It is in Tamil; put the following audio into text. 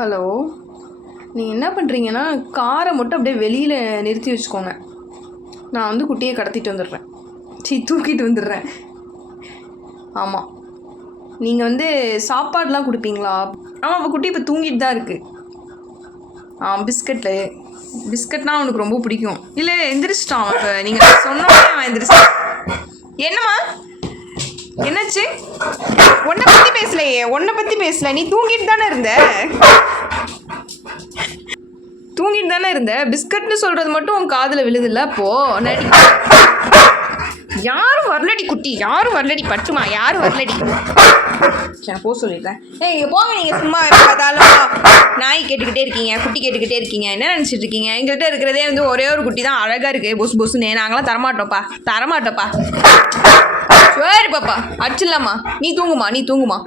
ஹலோ. நீங்கள் என்ன பண்ணுறீங்கன்னா காரை மட்டும் அப்படியே வெளியில் நிறுத்தி வச்சுக்கோங்க. நான் வந்து குட்டியை கடத்திட்டு வந்துடுறேன். சீ தூக்கிட்டு வந்துடுறேன். ஆமாம் நீங்கள் வந்து சாப்பாடெலாம் கொடுப்பீங்களா? ஆமாம் அப்போ குட்டி இப்போ தூங்கிட்டு தான் இருக்குது ஆ பிஸ்கட்டு. பிஸ்கட்னா அவனுக்கு ரொம்ப பிடிக்கும். இல்லை எந்திரிச்சிட்டான் அவன் இப்போ. நீங்கள் சொன்னோடனே அவன் எந்திரிச்சிட்டான் என்னம்மா? என்னாச்சு? உன்னை பற்றி பேசலையே. உன்னை பற்றி பேசல. நீ தூங்கிட்டு தானே இருந்த? தூங்கிட்டு தானே இருந்த? பிஸ்கட்னு சொல்கிறது மட்டும் உன் காதில் விழுதுல்ல போ. நடி. யாரும் வரலடி குட்டி யாரும் வரலடி பட்டுமா யாரும் வரலடி. நான் போக சொல்லிடுறேன். ஏய் இங்கே போங்க நீங்கள் சும்மா பார்த்தாலும் நாய் கேட்டுக்கிட்டே இருக்கீங்க குட்டி கேட்டுக்கிட்டே இருக்கீங்க. என்ன நினச்சிட்டு இருக்கீங்க? எங்கள்கிட்ட இருக்கிறதே வந்து ஒரே ஒரு குட்டி தான். அழகாக இருக்குது பொசு பொசுன்னு. நாங்களாம் தரமாட்டோம்ப்பா. தரமாட்டோப்பா சரி பாப்பா. அடிச்சிடலாமா? நீ தூங்குமா நீ தூங்குமா.